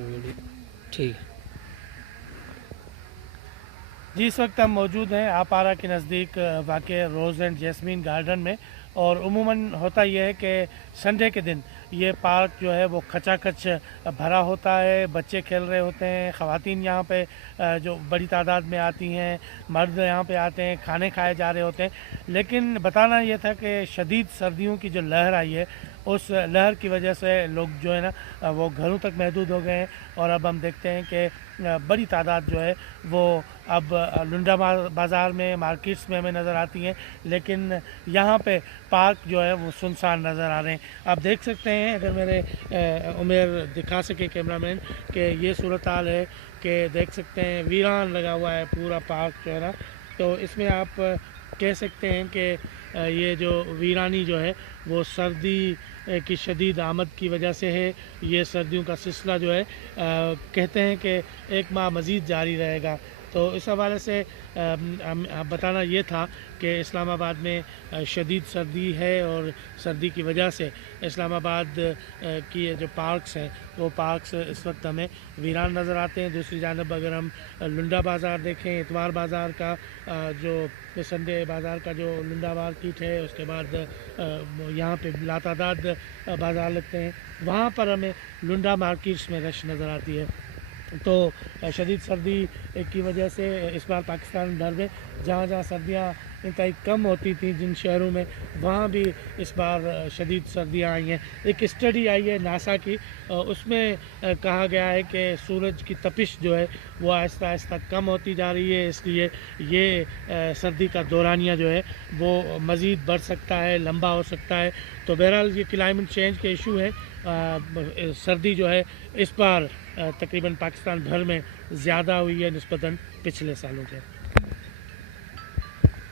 ٹھیک ہے جی، اس وقت ہم موجود ہیں آپارا کے نزدیک واقع روز اینڈ جیسمین گارڈن میں، اور عموماً ہوتا یہ ہے کہ سنڈے کے دن یہ پارک جو ہے وہ کھچا کچ بھرا ہوتا ہے، بچے کھیل رہے ہوتے ہیں، خواتین یہاں پہ جو بڑی تعداد میں آتی ہیں، مرد یہاں پہ آتے ہیں، کھانے کھائے جا رہے ہوتے ہیں۔ لیکن بتانا یہ تھا کہ شدید سردیوں کی جو لہر آئی ہے، اس لہر کی وجہ سے لوگ جو ہے نا وہ گھروں تک محدود ہو گئے ہیں، اور اب ہم دیکھتے ہیں کہ بڑی تعداد جو ہے وہ اب لنڈا بازار میں، مارکیٹس میں ہمیں نظر آتی ہیں، لیکن یہاں پہ پارک جو ہے وہ سنسان نظر آ رہے ہیں۔ آپ دیکھ سکتے ہیں، اگر میرے عمر دکھا سکے کیمرہ مین، کہ یہ صورتحال ہے کہ دیکھ سکتے ہیں ویران لگا ہوا ہے پورا پارک جو ہے نا۔ تو اس میں آپ کہہ سکتے ہیں کہ یہ جو ویرانی جو ہے وہ سردی کی شدید آمد کی وجہ سے ہے۔ یہ سردیوں کا سلسلہ جو ہے کہتے ہیں کہ ایک ماہ مزید جاری رہے گا۔ تو اس حوالے سے بتانا یہ تھا کہ اسلام آباد میں شدید سردی ہے، اور سردی کی وجہ سے اسلام آباد کی جو پارکس ہیں وہ پارکس اس وقت ہمیں ویران نظر آتے ہیں۔ دوسری جانب اگر ہم لنڈا بازار دیکھیں، اتوار بازار کا جو سنڈے بازار کا جو لنڈا مارکیٹ ہے، اس کے بعد یہاں پہ لاتعداد بازار لگتے ہیں، وہاں پر ہمیں لنڈا مارکیٹس میں رش نظر آتی ہے۔ تو شدید سردی کی وجہ سے اس بار پاکستان بھر میں جہاں جہاں سردیاں انتہائی کم ہوتی تھیں، جن شہروں میں، وہاں بھی اس بار شدید سردیاں آئی ہیں۔ ایک اسٹڈی آئی ہے ناسا کی، اس میں کہا گیا ہے کہ سورج کی تپش جو ہے وہ آہستہ آہستہ کم ہوتی جا رہی ہے، اس لیے یہ سردی کا دورانیہ جو ہے وہ مزید بڑھ سکتا ہے، لمبا ہو سکتا ہے۔ تو بہرحال یہ کلائمیٹ چینج کے ایشو ہے۔ سردی جو ہے اس بار تقریباً پاکستان بھر میں زیادہ ہوئی ہے نسبتاً پچھلے سالوں کے۔